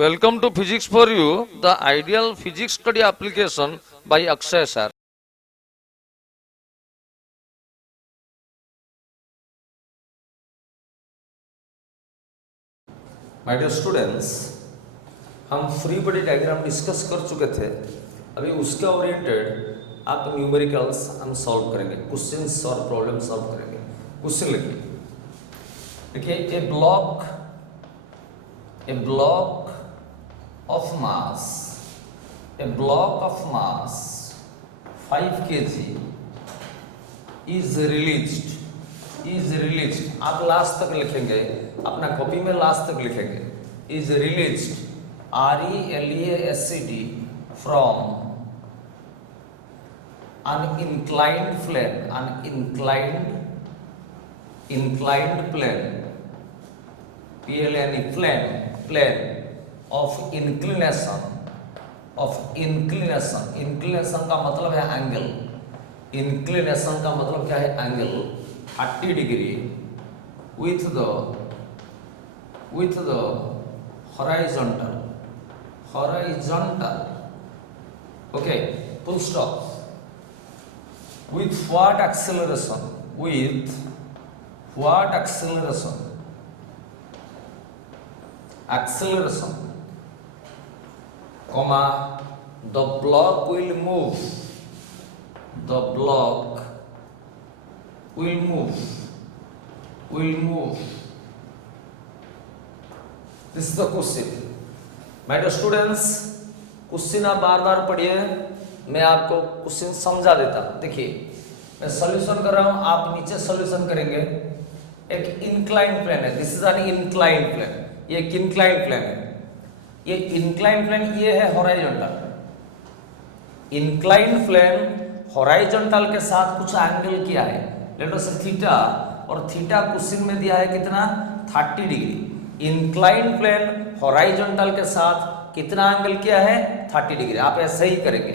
Welcome to Physics for You, the ideal physics study application by Akshay sir. My dear students, हम free body diagram discuss कर चुके थे। अभी उसके oriented आप न्यूमेरिकल्स हम सॉल्व करेंगे, क्वेश्चंस और प्रॉब्लम सॉल्व करेंगे। क्वेश्चन लिखिए, देखिए a block of mass 5 kg is released. आप लास्ट तक लिखेंगे, अपना कॉपी में लास्ट तक लिखेंगे। इज रिलीज्ड RELEASED फ्रॉम an inclined plane plane of inclination का मतलब है एंगल। इंक्लिनेशन का मतलब क्या है? Angle 30 degree with the horizontal okay, full stop. With what acceleration comma the block will move this is the question. My dear students, question आप बार बार पढ़िए, मैं आपको क्वेश्चन समझा देता। देखिए मैं सॉल्यूशन कर रहा हूं, आप नीचे सॉल्यूशन करेंगे। एक इंक्लाइन प्लेन है, this is an incline plane. ये एक इंक्लाइन प्लेन है, ये इंक्लाइन प्लेन, ये है हॉरिजॉन्टल। इंक्लाइन प्लेन हॉरिजॉन्टल के साथ कुछ एंगल किया है, लेट अस से थीटा, और थीटा क्वेश्चन में दिया है कितना? 30 डिग्री। इंक्लाइन प्लेन हॉरिजॉन्टल के साथ कितना एंगल किया है? 30 डिग्री। आप ऐसे ही करेंगे।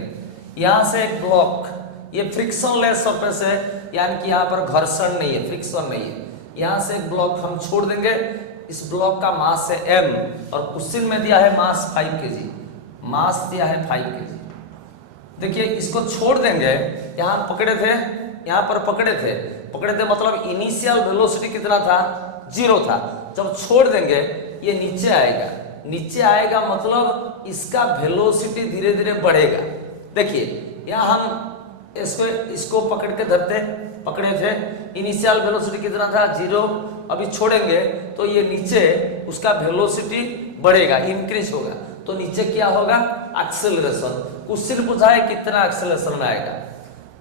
यहां से एक ब्लॉक, ये फ्रिक्शनलेस सरफेस है, यानी कि यहाँ पर घर्षण नहीं है, फ्रिक्शन नहीं है। यहां से एक ब्लॉक हम छोड़ देंगे। इस ब्लॉक का मास है m, और क्वेश्चन में दिया है मास 5 kg, मास दिया है 5 kg। देखिए इसको छोड़ देंगे, यहाँ पकड़े थे, यहाँ पर पकड़े थे मतलब इनिशियल वेलोसिटी कितना था? 0 था। जब छोड़ देंगे ये नीचे आएगा मतलब इसका वेलोसिटी धीरे धीरे बढ़ेगा। देखिए यहाँ हम इसको पकड़ के पकड़े थे, इनिशियल वेलोसिटी कितना था? 0। अभी छोड़ेंगे तो ये नीचे उसका वेलोसिटी बढ़ेगा, इंक्रीज होगा, तो नीचे क्या होगा? एक्सेलरेशन। क्वेश्चन पूछा है कितना एक्सेलरेशन आएगा।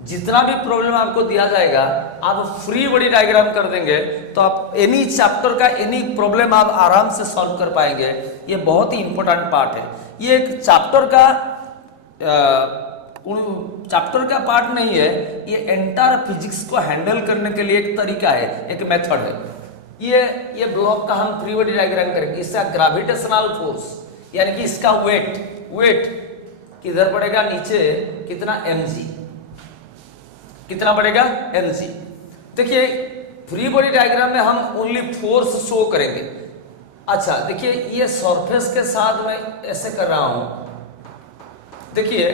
जितना भी प्रॉब्लम आपको दिया जाएगा, आप फ्री बॉडी डायग्राम कर देंगे तो आप एनी चैप्टर का एनी प्रॉब्लम आप आराम से सॉल्व कर पाएंगे। ये बहुत ही इंपॉर्टेंट पार्ट है। ये एक चैप्टर का पार्ट नहीं है, ये एंटायर फिजिक्स को हैंडल करने के लिए एक तरीका है, एक मेथड है। ये ब्लॉक का हम फ्री बॉडी डायग्राम करेंगे। इसका ग्रेविटेशनल फोर्स यानी कि इसका वेट किधर पड़ेगा? नीचे कितना? mg। कितना पड़ेगा? mg। देखिए फ्री बॉडी डायग्राम में हम ओनली फोर्स शो करेंगे। अच्छा देखिए ये सरफेस के साथ मैं ऐसे कर रहा हूं। देखिए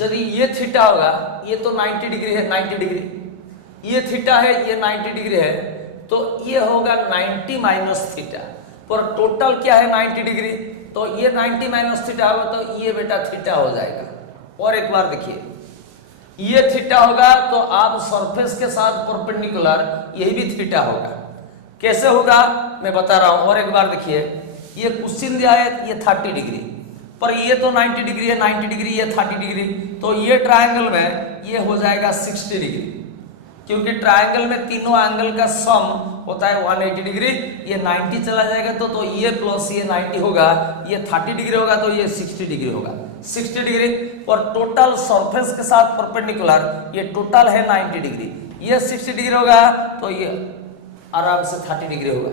यदि ये थीटा होगा, ये तो 90 डिग्री है, 90 डिग्री, ये थीटा है, ये 90 डिग्री है, तो ये होगा 90 माइनस थीटा, पर टोटल क्या है? 90 डिग्री, तो ये 90 माइनस थीटा होगा तो ये बेटा थीटा हो जाएगा। और एक बार देखिए ये थीटा होगा तो आप सरफेस के साथ परपेंडिकुलर ये भी थीटा होगा। कैसे होगा मैं बता रहा हूं। और एक बार देखिए ये क्वेश्चन दिया है, ये 30 डिग्री, पर ये तो 90 डिग्री है, 90 डिग्री, ये 30 डिग्री, तो ये ट्रायंगल में ये हो जाएगा 60 डिग्री, क्योंकि ट्रायंगल में तीनों एंगल का सम होता है 180 डिग्री। ये 90 चला जाएगा तो ये प्लस ये 90 होगा, ये 30 डिग्री होगा तो ये 60 डिग्री होगा। 60 डिग्री और टोटल सरफेस के साथ परपेंडिकुलर ये टोटल है 90 डिग्री, ये 60 डिग्री होगा तो ये आराम से 30 डिग्री होगा।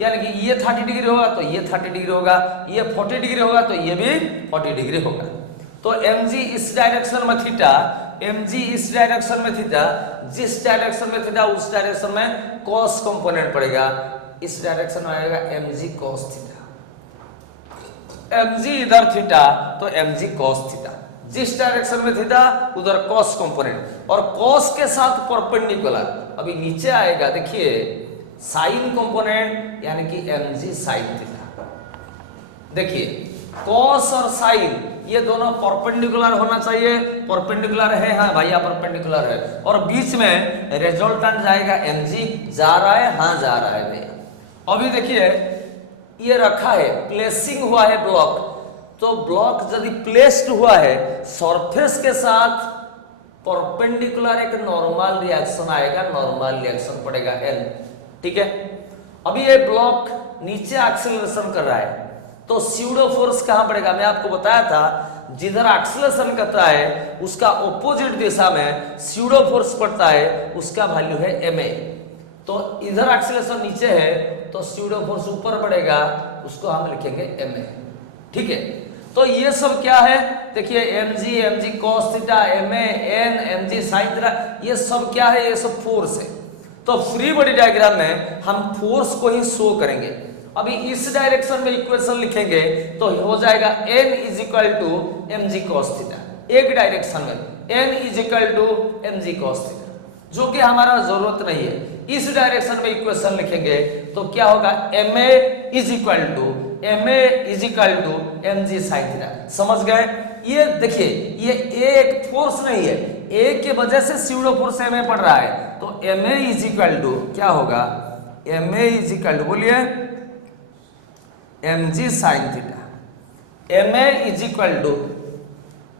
यानी कि ये 30 डिग्री होगा तो ये 30 डिग्री होगा, ये 40 डिग्री होगा तो ये भी 40 डिग्री होगा। तो mg इस डायरेक्शन में थीटा, mg इस डायरेक्शन में थीटा, जिस डायरेक्शन में थीटा उस डायरेक्शन में cos कंपोनेंट पड़ेगा, इस डायरेक्शन में आएगा mg cos थीटा। mg इधर थीटा तो mg cos थीटा, जिस डायरेक्शन में थीटा उधर cos कंपोनेंट और cos के साथ परपेंडिकुलर। अभी नीचे आएगा देखिए साइन कंपोनेंट यानी कि mg sin थीटा। देखिए cos और sin ये दोनों परपेंडिकुलर होना चाहिए, परपेंडिकुलर है, हाँ भैया परपेंडिकुलर है, और बीच में रिजल्टेंट जाएगा mg, जा रहा है, हाँ जा रहा है भैया। अभी देखिए ये रखा है, प्लेसिंग हुआ है ब्लॉक, तो ब्लॉक यदि प्लेस्ड हुआ है सरफेस के साथ परपेंडिकुलर एक नॉर्मल रिएक्शन आएगा, नॉर्मल रिएक्शन पड़ेगा L, ठीक है। अभी ये ब्लॉक नीचे एक्सेलरेशन कर रहा है तो स्यूडो फोर्स कहां पड़ेगा, मैं आपको बताया था जिधर एक्सेलरेशन करता है उसका ऑपोजिट दिशा में स्यूडो फोर्स पड़ता है, उसका वैल्यू है ma। तो इधर एक्सेलरेशन नीचे है तो स्यूडो फोर्स ऊपर पड़ेगा, उसको हम लिखेंगे ma, ठीक है। तो ये सब क्या है, देखिए mg cos theta, ma n mg sin theta, ये सब क्या है, ये सब फोर्स है। तो फ्री बॉडी डायग्राम में हम फोर्स को ही शो करेंगे। अभी इस डायरेक्शन में इक्वेशन लिखेंगे तो हो जाएगा n is equal to mg cos theta, एक डायरेक्शन में n is equal to mg cos theta, जो कि हमारा जरूरत नहीं है। इस डायरेक्शन में इक्वेशन लिखेंगे तो क्या होगा, ma is equal to mg sin theta. समझ गए? ये देखिए ये एक फोर्स नहीं है, a के वजह से स्यूडो फोर्स ma पड़ रहा है, तो ma इज इक्वल टू क्या होगा, ma इज इक्वल टू बोलिए mg sin theta. ma is equal to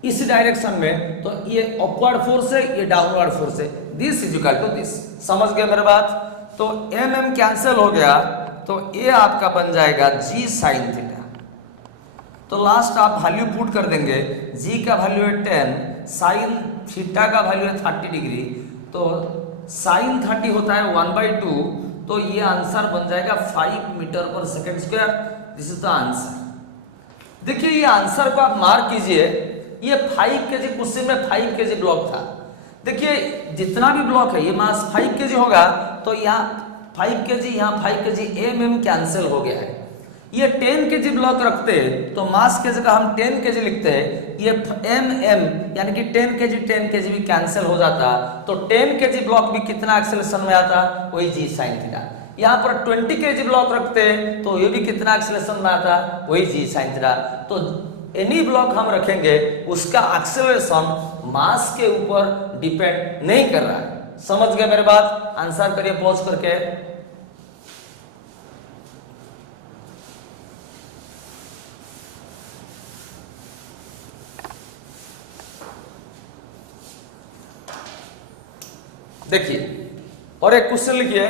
इस डायरेक्शन में तो ये अपवर्ड फोर्स है, ये डाउनवर्ड फोर्स है, this is equal to this. समझ गए मेरे बात? तो mm कैंसिल हो गया तो ये आपका बन जाएगा g sin थीटा। तो लास्ट आप वैल्यू पुट कर देंगे, g का वैल्यू है 10, साइन थीटा का वैल्यू है 30 डिग्री, तो साइन 30 होता है 1/2, तो ये आंसर बन जाएगा 5 metre per second square. This is the answer. देखिए ये आंसर को आप मार्क कीजिए, ये 5 kg क्वेश्चन में 5 kg ब्लॉक था। देखिए जितना भी ब्लॉक है ये मास 5 kg होगा, तो यहाँ 5 kg, यहाँ 5 kg, mm कैंसिल हो गया है। ये 10 kg ब्लॉक रखते तो मास के जगह हम 10 kg लिखते हैं, ये mm यानी कि 10 kg भी कैंसिल हो जाता, तो 10 kg ब्लॉक भी कितना एक्सेलरेशन में आता, वही g sin थीटा। यहाँ पर 20 kg ब्लॉक रखते तो ये भी कितना एक्सेलरेशन में आता, वही g sin थीटा। तो एनी ब्लॉक हम रखेंगे उसका एक्सेलरेशन मास के ऊपर डिपेंड नहीं कर रहा है। समझ गए मेरे बात? आंसर करिए पॉज करके। देखिए और एक क्वेश्चन लिखिए,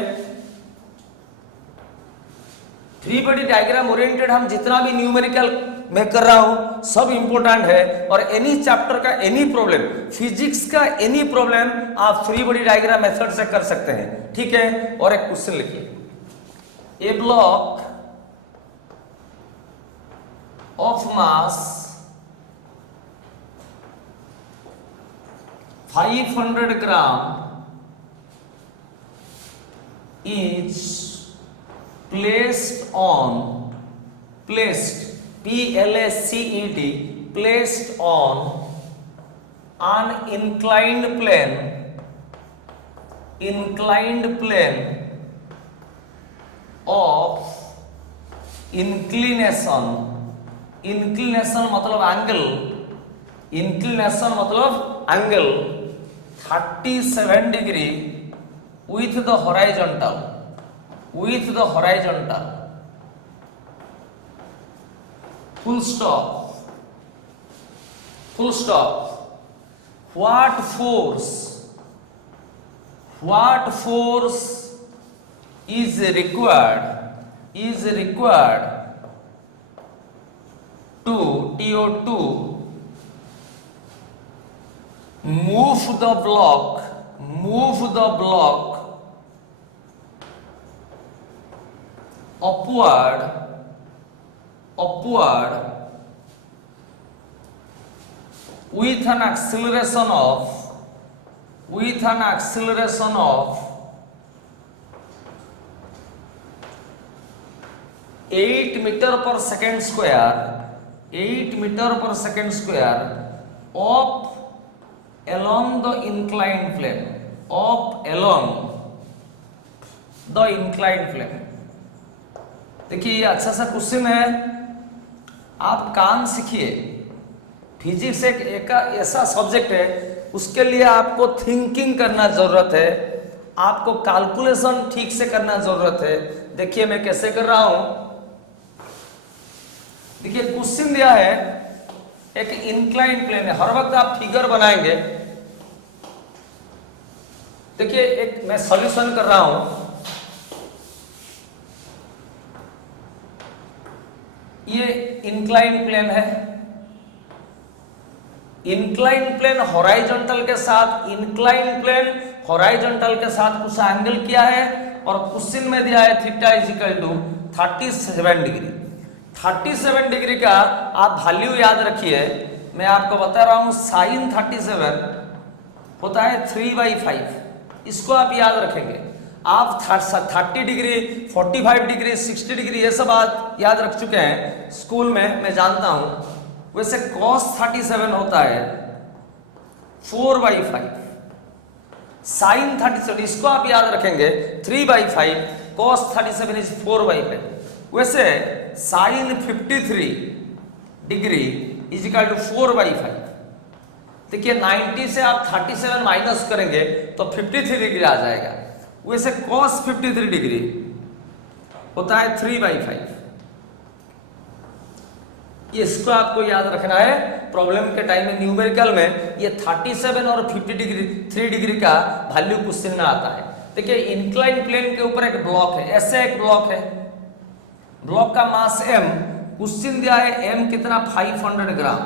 फ्री बॉडी डायग्राम ओरिएंटेड हम जितना भी न्यूमेरिकल मैं कर रहा हूं सब इंपॉर्टेंट है, और एनी चैप्टर का एनी प्रॉब्लम, फिजिक्स का एनी प्रॉब्लम आप फ्री बॉडी डायग्राम मेथड से कर सकते हैं, ठीक है। और एक क्वेश्चन लिखिए, a block of mass 500 gram is placed P-L-A-C-E-D, placed on an inclined plane of inclination मतलब angle 37 degree with the horizontal, full stop, what force is required to TO2 move the block upward with an acceleration of 8 metre per second square 8 metre per second square of along the inclined plane, of along the inclined plane। देखिए ये अच्छा सा question है, आप काम सीखिए। Physics एक ऐसा सब्जेक्ट है, उसके लिए आपको थिंकिंग करना जरूरत है, आपको कैलकुलेशन ठीक से करना जरूरत है। देखिए मैं कैसे कर रहा हूं। देखिए क्वेश्चन दिया है, एक इंक्लाइन प्लेन है। हर वक्त आप फिगर बनाएंगे। देखिए एक मैं सॉल्यूशन कर रहा हूं। ये इंक्लाइन प्लेन है। इंक्लाइन प्लेन हॉराइजॉन्टल के साथ, इंक्लाइन प्लेन हॉराइजॉन्टल के साथ कुछ एंगल किया है और क्वेश्चन में दिया है theta is equal to 37 degree. 37 degree का आप वैल्यू याद रखिए। मैं आपको बता रहा हूं साइन 37 होता है 3/5। इसको आप याद रखेंगे। आप 30 डिग्री, 45 डिग्री, 60 डिग्री ये सब बात याद रख चुके हैं स्कूल में, मैं जानता हूं। वैसे cos 37 होता है 4/5। साइन 37 इसको आप याद रखेंगे 3/5, cos 37 इज 4/5। वैसे sine 53 degree is equal to 4/5। देखिए 90 से आप 37 माइनस करेंगे तो 53 डिग्री आ जाएगा। वैसे cos 53 डिग्री होता है 3/5। इसको आपको याद रखना है प्रॉब्लम के टाइम में। न्यूमेरिकल में ये 37 और 50 डिग्री 3 डिग्री का वैल्यू क्वेश्चन में आता है। देखिए इंक्लाइन प्लेन के ऊपर एक ब्लॉक है, ऐसे एक ब्लॉक है। ब्लॉक का मास m, क्वेश्चन दिया है m कितना 500 ग्राम।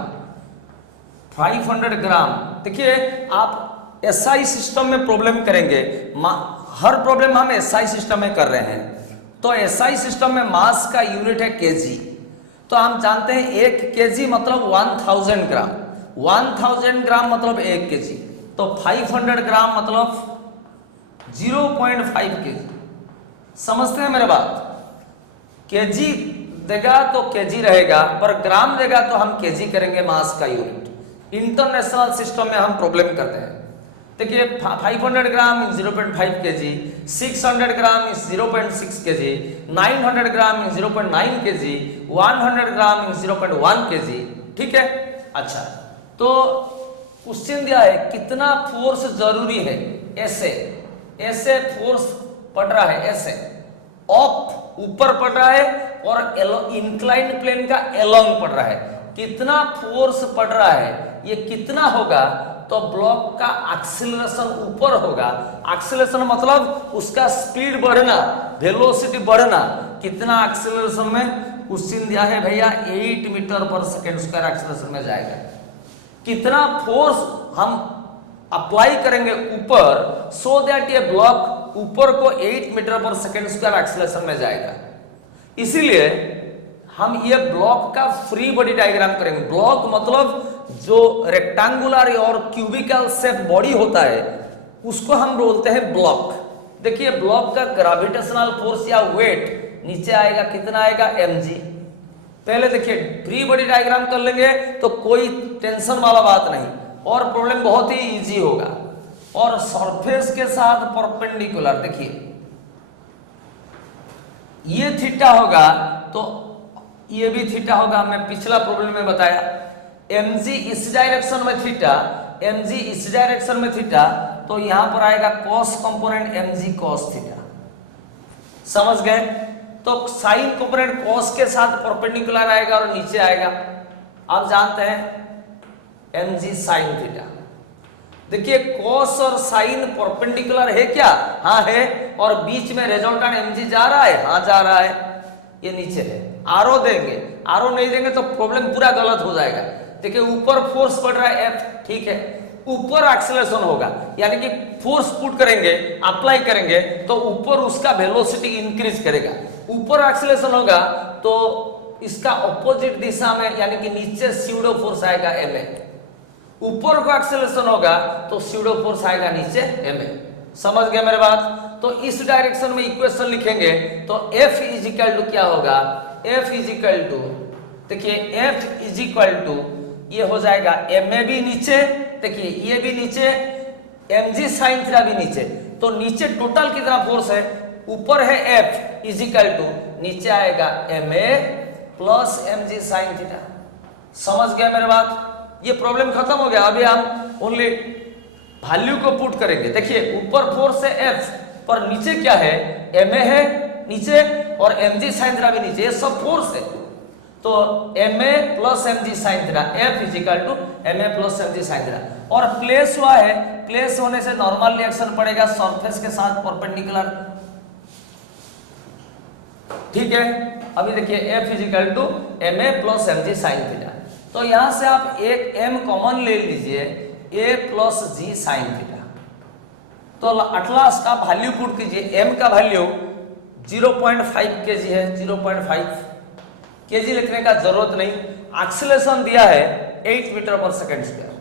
500 ग्राम। देखिए आप एसआई सिस्टम में प्रॉब्लम करेंगे, हर प्रॉब्लम हम एसआई सिस्टम में कर रहे हैं। तो एसआई सिस्टम में मास का यूनिट है केजी। तो हम जानते हैं 1 केजी मतलब 1000 ग्राम, 1000 ग्राम मतलब 1 केजी। तो 500 ग्राम मतलब 0.5 केजी। समझते हैं मेरे बात? केजी देगा तो केजी रहेगा, पर ग्राम देगा तो हम केजी करेंगे मास का यूनिट। इंटरनेशनल सिस्टम में हम प्रॉब्लम करते हैं। देखिए 500 gram is 0.5 KG, 600 gram is 0.6 KG, 900 gram is 0.9 KG, 100 gram is 0.1 KG. ठीक है। अच्छा, तो क्वेश्चन दिया है कितना फोर्स जरूरी है। ऐसे ऐसे फोर्स पड़ रहा है, ऐसे ऑफ ऊपर पड़ रहा है और इंक्लाइंड प्लेन का एलोंग पड़ रहा है। कितना फोर्स पड़ रहा है, ये कितना होगा? तो ब्लॉक का एक्सीलरेशन ऊपर होगा। एक्सीलरेशन मतलब उसका स्पीड बढ़ना, वेलोसिटी बढ़ना। कितना एक्सीलरेशन में क्वेश्चन दिया है भैया, 8 metre per second square acceleration में जाएगा। कितना फोर्स हम अप्लाई करेंगे ऊपर, सो दैट ये ब्लॉक ऊपर को 8 metre per second square acceleration में जाएगा। इसीलिए हम ये ब्लॉक का फ्री बॉडी डायग्राम करेंगे। ब्लॉक मतलब जो रेक्टेंगुलर और क्यूबिकल शेप बॉडी होता है उसको हम बोलते हैं ब्लॉक। देखिए ब्लॉक का ग्रेविटेशनल फोर्स या वेट नीचे आएगा, कितना आएगा mg। पहले देखिए फ्री बॉडी डायग्राम कर लेंगे तो कोई टेंशन वाला बात नहीं और प्रॉब्लम बहुत ही इजी होगा। और सरफेस के साथ परपेंडिकुलर, देखिए ये थीटा होगा तो ये भी थीटा होगा। मैं पिछला प्रॉब्लम में बताया mg इस डायरेक्शन में थीटा, mg इस डायरेक्शन में थीटा, तो यहां पर आएगा cos component mg cos theta. समझ गए? तो साइन कंपोनेंट cos के साथ परपेंडिकुलर आएगा और नीचे आएगा। आप जानते हैं mg sin थीटा। देखिए cos और sin परपेंडिकुलर है क्या? हाँ है। और बीच में रिजल्टेंट mg जा रहा है? हाँ जा रहा है। ये नीचे है। आरो देंगे, आरो नहीं देंगे तो प्रॉब्लम पूरा गलत हो जाएगा। देखिए ऊपर फोर्स पड़ रहा है F, ठीक है, ऊपर एक्सेलरेशन होगा, यानी कि फोर्स पुट करेंगे, अप्लाई करेंगे तो ऊपर उसका वेलोसिटी इंक्रीज करेगा। ऊपर एक्सेलरेशन होगा तो इसका ऑपोजिट दिशा में यानी कि नीचे स्यूडो फोर्स आएगा ma। ऊपर को एक्सेलरेशन होगा तो स्यूडो फोर्स आएगा नीचे ma। समझ गए मेरे बात? तो इस डायरेक्शन में इक्वेशन लिखेंगे तो F इज इक्वल टू क्या होगा? F इज इक्वल टू देखिए F इज इक्वल टू ये हो जाएगा MA भी नीचे, देखिए ये भी नीचे, mg साइन थीटा भी नीचे, तो नीचे टोटल कितना फोर्स है, ऊपर है F इज इक्वल टू नीचे आएगा MA plus mg sine theta. समझ गया मेरे बात? ये प्रॉब्लम खत्म हो गया। अभी हम ओनली वैल्यू को पुट करेंगे। देखिए ऊपर फोर्स है F, पर नीचे क्या है, MA है नीचे और mg साइन थीटा भी नीचे, ये सब फोर्स है। तो MA plus mg sine theta, F is equal to MA plus mg sine theta, और प्लेस हुआ है, प्लेस होने से नॉर्मल रिएक्शन पड़ेगा सरफेस के साथ परपेंडिकुलर। ठीक है, अभी देखिए F is equal to MA plus mg sine theta, तो यहां से आप एक m कॉमन ले लीजिए, A plus g sign theta. तो एट लास्ट आप वैल्यू पुट कीजिए, m का वैल्यू 0.5 kg है, 0.5 kg लिखने का जरूरत नहीं, एक्सीलरेशन दिया है 8 मीटर पर सेकंड स्क्वायर,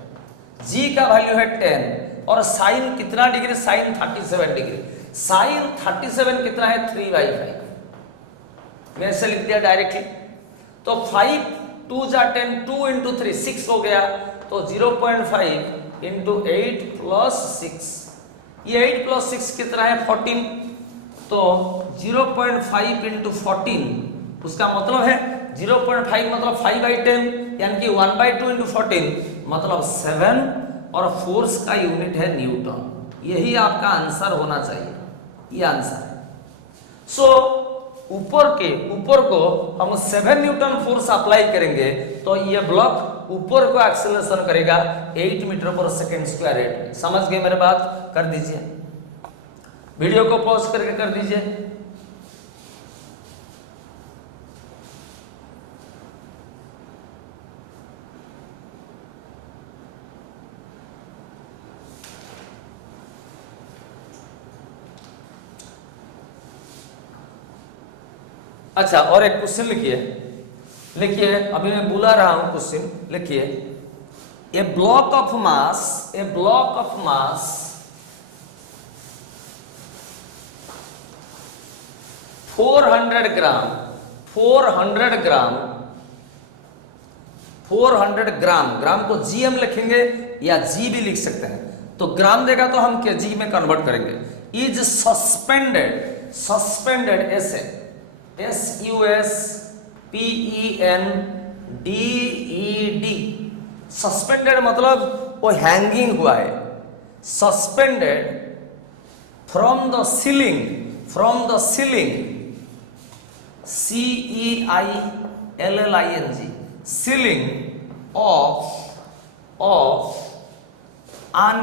g का वैल्यू है 10 और साइन कितना डिग्री, साइन 37 डिग्री, साइन 37 कितना है 3/5, मैंने ऐसे लिख दिया डायरेक्टली। तो 5 2 जा 10, 2 into 3 6 हो गया, तो 0.5 into 8 plus 6, ये 8 plus 6 कितना है 14, तो 0.5 into 14 उसका मतलब है 0.5 मतलब 5/10, यानी कि 1/2 into 14 मतलब 7, और फोर्स का यूनिट है न्यूटन। यही आपका आंसर होना चाहिए, ये आंसर है। सो ऊपर को हम 7 न्यूटन फोर्स अप्लाई करेंगे, तो ये ब्लॉक ऊपर को एक्सेलरेशन करेगा 8 मीटर पर सेकंड स्क्वायर रेट में। समझ गए मेरे बात? कर दीजिए, वीडियो को पॉज करके कर दीजिए। अच्छा, और एक क्वेश्चन लिखिए, अभी मैं बुला रहा हूं क्वेश्चन, लिखिए ए ब्लॉक ऑफ मास 400 ग्राम 400 ग्राम, ग्राम को GM लिखेंगे या G भी लिख सकते हैं, तो ग्राम देगा तो हम केजी में कन्वर्ट करेंगे। इज सस्पेंडेड ऐसे SUSPENDED, सस्पेंडेड मतलब वो हैंगिंग हुआ है, suspended from the ceiling CEILLING, ceiling of an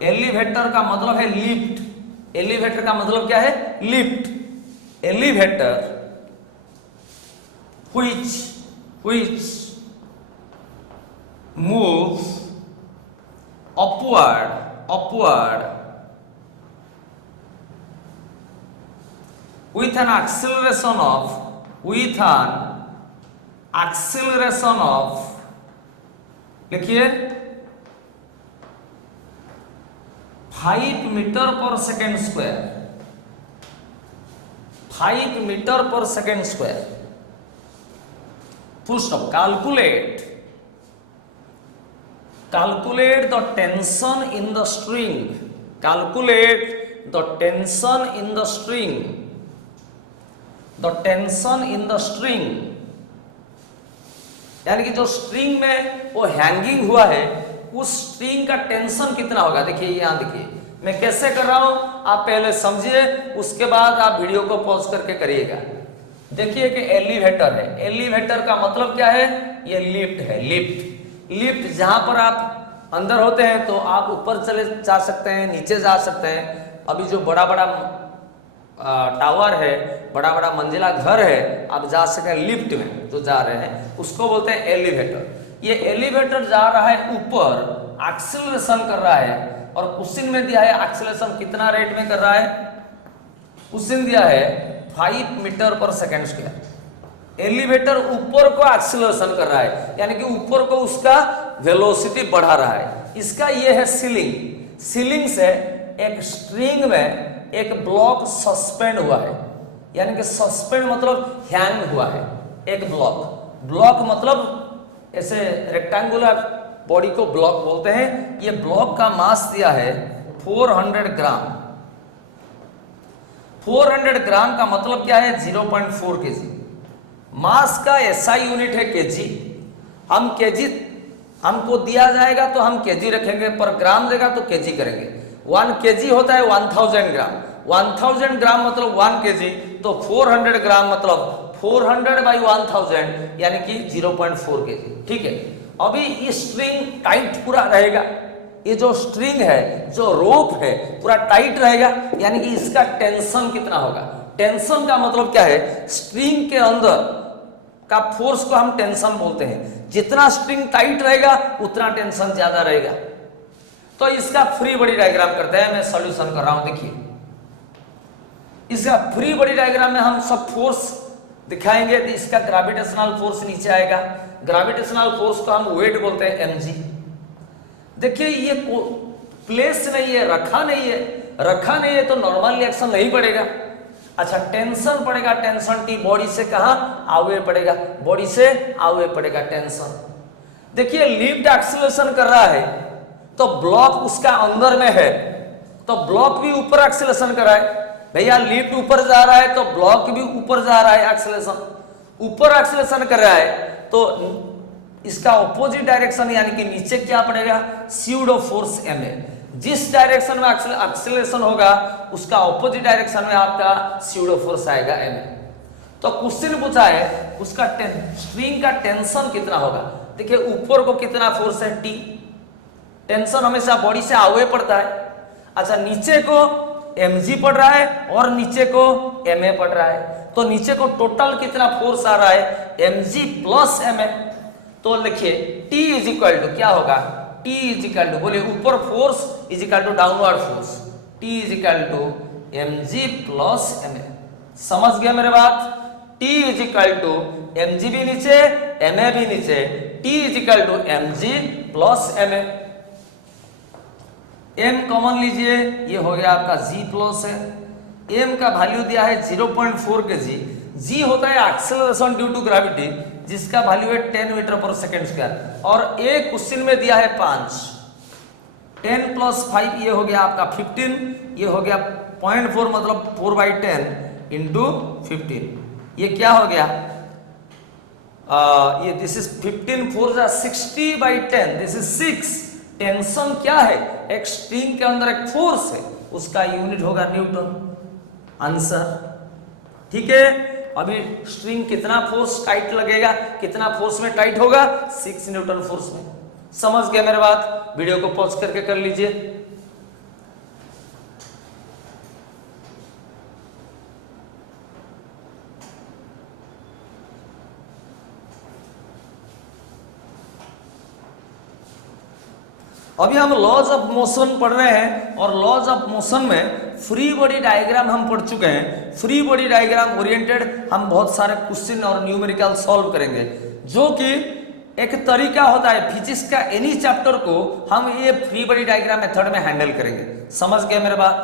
elevator का मतलब है लिफ्ट, एलिवेटर का मतलब क्या है, lift, elevator which moves upward with an acceleration of लिखिए 5 metre per second square, 5 metre per second square, full stop. Calculate the tension in the string, यानी कि जो स्ट्रिंग में वो हैंगिंग हुआ है, उस स्ट्रिंग का टेंशन कितना होगा। देखिए यहां देखिए मैं कैसे कर रहा हूं, आप पहले समझिए, उसके बाद आप वीडियो को पॉज करके करिएगा। देखिए कि एलिवेटर है, एलिवेटर का मतलब क्या है, ये लिफ्ट है, लिफ्ट जहां पर आप अंदर होते हैं तो आप ऊपर चले जा सकते हैं, नीचे जा सकते हैं। अभी जो बड़ा बड़ा टावर है, बड़ा बड़ा मंजिला घर है, आप जा सकते हैं लिफ्ट में, जो जा रहे हैं उसको बोलते हैं एलिवेटर। ये एलिवेटर जा रहा है ऊपर, एक्सेलरेशन कर रहा है, और क्वेश्चन में दिया है एक्सेलरेशन कितना रेट में कर रहा है, क्वेश्चन दिया है 5 metre per second square. Elevator ऊपर को एक्सेलरेशन कर रहा है, यानी कि ऊपर को उसका वेलोसिटी बढ़ा रहा है। इसका ये है सीलिंग से एक स्ट्रिंग में एक ब्लॉक सस्पेंड हुआ है, यानी कि सस्पेंड मतलब हैंग हुआ है एक ब्लॉक। ब्लॉक मतलब ऐसे रेक्टेंगुलर बॉडी को ब्लॉक बोलते हैं। ये ब्लॉक का मास दिया है 400 ग्राम। 400 ग्राम का मतलब क्या है 0.4 केजी। मास का एसआई यूनिट है केजी। हम केजी हमको दिया जाएगा तो हम केजी रखेंगे, पर ग्राम देगा तो केजी करेंगे। 1 केजी होता है 1000 ग्राम। 1000 ग्राम मतलब 1 केजी, तो 400 ग्राम मतलब 400 बाई 1000 यानी कि 0.4 केजी। ठीक है, अभी ये स्ट्रिंग टाइट पूरा रहेगा। ये जो स्ट्रिंग है, जो रोप है, पूरा टाइट रहेगा, यानी कि इसका टेंशन कितना होगा। टेंशन का मतलब क्या है, स्ट्रिंग के अंदर का फोर्स को हम टेंशन बोलते हैं। जितना स्ट्रिंग टाइट रहेगा उतना टेंशन ज्यादा रहेगा। तो इसका फ्री बॉडी डायग्राम करते हैं। मैं सॉल्यूशन कर रहा हूं, देखिए इसका फ्री बॉडी डायग्राम में हम सब फोर्स दिखाएंगे। तो इसका ग्रेविटेशनल फोर्स नीचे आएगा। ग्रेविटेशनल फोर्स को हम वेट बोलते हैं mg। देखिए ये प्लेस नहीं है, रखा नहीं है। रखा नहीं है तो नॉर्मल रिएक्शन नहीं पड़ेगा। अच्छा, टेंशन पड़ेगा। टेंशन टी बॉडी से कहां आगे पड़ेगा, बॉडी से आगे पड़ेगा टेंशन। देखिए लिफ्ट एक्सीलरेशन कर रहा है तो ब्लॉक उसका अंदर में है, तो ब्लॉक भी ऊपर एक्सीलरेशन कर रहा है। भैया लिफ्ट ऊपर जा रहा है तो ब्लॉक भी ऊपर जा रहा है, एक्सीलरेशन ऊपर एक्सीलरेशन कर रहा है, तो इसका ऑपोजिट डायरेक्शन यानी कि नीचे क्या पड़ेगा, स्यूडो फोर्स ma। जिस डायरेक्शन में एक्सीलरेशन होगा उसका ऑपोजिट डायरेक्शन में आपका स्यूडो फोर्स आएगा ma। तो क्वेश्चन पूछा है उसका स्ट्रिंग का टेंशन कितना होगा। देखिए ऊपर को कितना फोर्स है t, टेंशन हमेशा बॉडी से आगे पड़ता है। अच्छा, नीचे को mg पड़ रहा है और नीचे को ma पड़ रहा है, तो नीचे को टोटल कितना फोर्स आ रहा है mg प्लस ma। तो लिखिए T इज इक्वल टू क्या होगा, T इज इक्वल टू, बोलिए ऊपर force is equal to downward force, T is equal to mg plus ma। समझ गया मेरे बात। T is equal to mg भी नीचे ma भी नीचे, T is equal to mg plus ma। m common लीजिए, ये हो गया आपका g प्लस है। m का वैल्यू दिया है 0.4 kg। g होता है एक्सेलरेशन ड्यू टू ग्रेविटी, जिसका वैल्यू है 10 मीटर पर सेकंड स्क्वायर। और एक क्वेश्चन में दिया है 5, 10 प्लस 5 ये हो गया आपका 15, ये हो गया 0.4 मतलब 4/10 इंटू 15। ये क्या हो गया, ये this is 15 4 60/10, this is 6। Tension क्या है, एक स्ट्रिंग के अंदर एक फोर्स है, उसका यूनिट होगा न्यूटन। आंसर ठीक है। अभी स्ट्रिंग कितना फोर्स टाइट लगेगा, कितना फोर्स में टाइट होगा, 6 न्यूटन फोर्स में। समझ गया मेरे बात। वीडियो को पॉज करके कर लीजिए। अभी हम लॉज ऑफ मोशन पढ़ रहे हैं और लॉज ऑफ मोशन में फ्री बॉडी डायग्राम हम पढ़ चुके हैं। फ्री बॉडी डायग्राम ओरिएंटेड हम बहुत सारे क्वेश्चन और न्यूमेरिकल सॉल्व करेंगे, जो कि एक तरीका होता है फिजिक्स का। एनी चैप्टर को हम ये फ्री बॉडी डायग्राम मेथड में हैंडल करेंगे। समझ गए मेरे बात।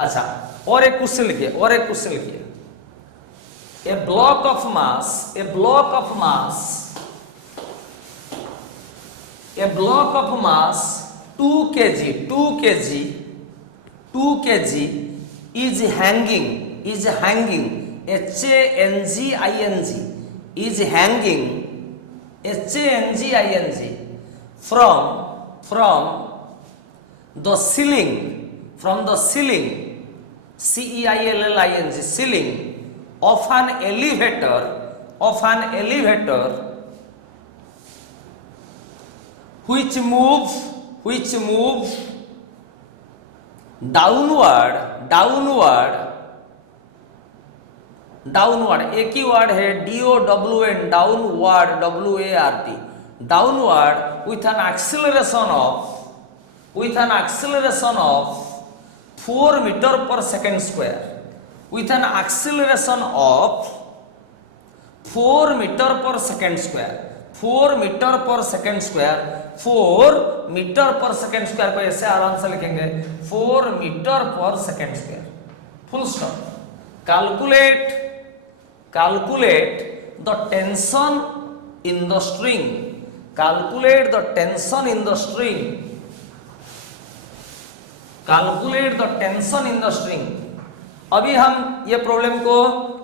अच्छा, और एक क्वेश्चन लिखिए, और एक क्वेश्चन लिखिए। A block of mass, a block of mass, a block of mass 2 kg, 2 kg, 2 kg is hanging, is hanging, H-A-N-G-I-N-G, is hanging, H-A-N-G-I-N-G, from the ceiling, from the ceiling, C-E-I-L-L-I-N-G, ceiling of an elevator, of an elevator which move downward, एक ही word है DOWN, downward, WARD, downward with an acceleration of 4 meter per second square, with an acceleration of 4 meter per second square, 4 meter per second square for metre per second square को ऐसे आराम से लिखेंगे 4 metre per second square, full stop. Calculate the tension in the string, calculate the tension in the string, calculate the tension in the string. अभी हम ये problem को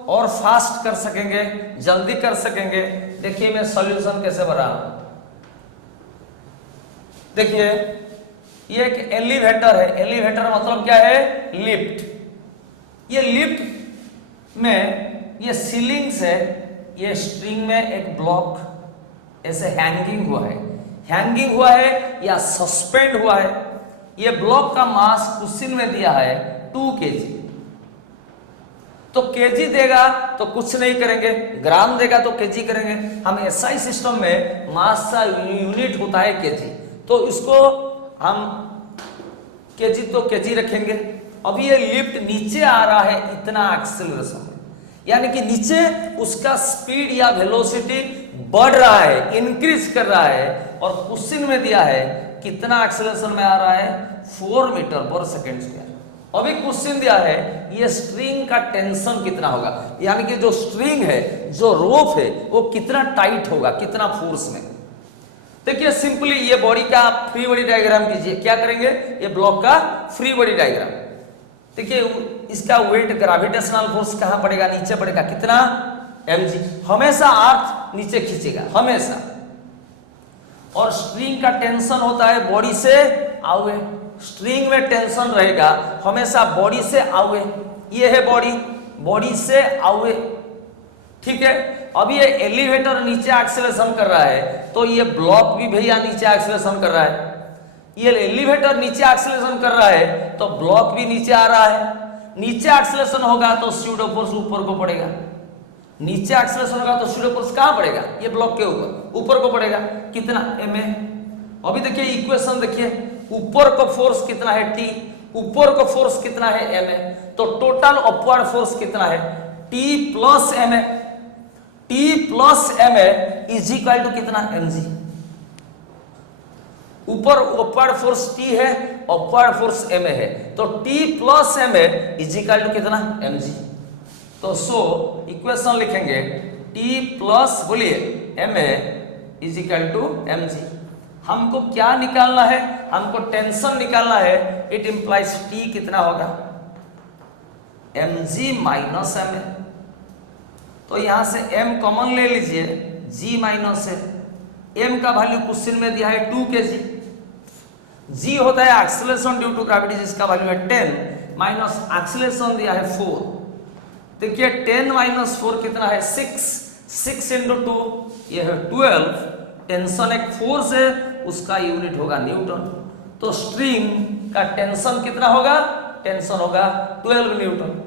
और फास्ट कर सकेंगे, जल्दी कर सकेंगे। देखिए मैं सॉल्यूशन कैसे बना रहा हूं। देखिए ये एक एलिवेटर है, एलिवेटर मतलब क्या है, लिफ्ट। ये लिफ्ट में ये सीलिंग से ये स्ट्रिंग में एक ब्लॉक ऐसे हैंगिंग हुआ है या सस्पेंड हुआ है। ये ब्लॉक का मास क्वेश्चन में दिया है 2 kg। तो केजी देगा तो कुछ नहीं करेंगे, ग्राम देगा तो केजी करेंगे। हम एसआई सिस्टम में मास का यूनिट होता है केजी, तो इसको हम केजी तो केजी रखेंगे। अभी ये लिफ्ट नीचे आ रहा है इतना एक्सेलरेशन, यानी कि नीचे उसका स्पीड या वेलोसिटी बढ़ रहा है, इंक्रीज कर रहा है। और क्वेश्चन में दिया है कितना एक्सेलरेशन में आ रहा है, 4 मीटर पर सेकेंड स्क्वायर। अभी क्वेश्चन दिया है ये स्ट्रिंग का टेंशन कितना होगा, यानी कि जो स्ट्रिंग है, जो रोप है, वो कितना टाइट होगा, कितना फोर्स में। देखिए सिंपली ये बॉडी का फ्री बॉडी डायग्राम कीजिए। क्या करेंगे, ये ब्लॉक का फ्री बॉडी डायग्राम। देखिए इसका वेट ग्रेविटेशनल फोर्स कहां पड़ेगा, नीचे पड़ेगा, कितना, mg। हमेशा अर्थ नीचे खींचेगा हमेशा। और स्ट्रिंग का टेंशन होता है बॉडी से आगे, स्ट्रिंग में टेंशन रहेगा हमेशा बॉडी से आगे। ये है बॉडी, बॉडी से आगे, ठीक है। अब ये एलिवेटर नीचे एक्सेलरेशन कर रहा है, तो ये ब्लॉक भी भैया नीचे एक्सेलरेशन कर रहा है। ये एलिवेटर नीचे एक्सेलरेशन कर रहा है तो ब्लॉक भी नीचे आ रहा है। नीचे एक्सेलरेशन होगा तो स्यूडो फोर्स ऊपर को पड़ेगा, नीचे एक्सेलरेशन होगा तो स्यूडो फोर्स कहां पड़ेगा, ये ब्लॉक के ऊपर को पड़ेगा, कितना, ma। अभी देखिए इक्वेशन देखिए, ऊपर को फोर्स कितना है t, ऊपर को फोर्स कितना है ma, तो टोटल अपवर्ड फोर्स कितना है t plus ma, t plus ma is equal to कितना, mg। ऊपर अपवर्ड फोर्स t है, अपवर्ड फोर्स ma है, तो t plus ma is equal to कितना, mg। तो सो इक्वेशन लिखेंगे t प्लस बोलिए ma is equal to mg। हमको क्या निकालना है, हमको टेंशन निकालना है। इट इंप्लाइज t कितना होगा, mg माइनस ma। तो यहां से m कॉमन ले लीजिए, g माइनस है, m का वैल्यू क्वेश्चन में दिया है 2 kg। g होता है एक्सेलरेशन ड्यू टू ग्रेविटी, जिसका वैल्यू है 10, माइनस एक्सेलरेशन दिया है 4। देखिए 10 माइनस 4 कितना है, 6, 6 इंटू 2 ये है 12। टेंशन एक फोर्स है, उसका यूनिट होगा न्यूटन। तो स्ट्रिंग का टेंशन कितना होगा, टेंशन होगा 12 न्यूटन।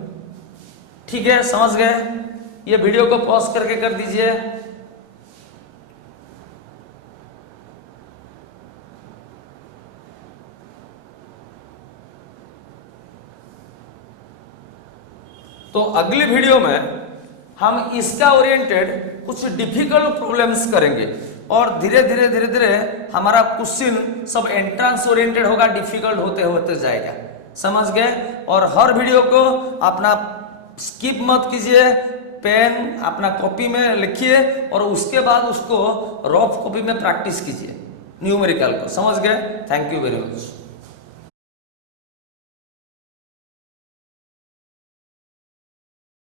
ठीक है, समझ गए। ये वीडियो को पॉज करके कर दीजिए। तो अगली वीडियो में हम इसका ओरिएंटेड कुछ डिफिकल्ट प्रॉब्लम्स करेंगे और धीरे धीरे हमारा क्वेश्चन सब एंट्रेंस ओरिएंटेड होगा, डिफिकल्ट होते होते जाएगा। समझ गए। और हर वीडियो को अपना स्किप मत कीजिए, पेन अपना कॉपी में लिखिए और उसके बाद उसको रफ कॉपी में प्रैक्टिस कीजिए न्यूमेरिकल को। समझ गए। Thank you very much.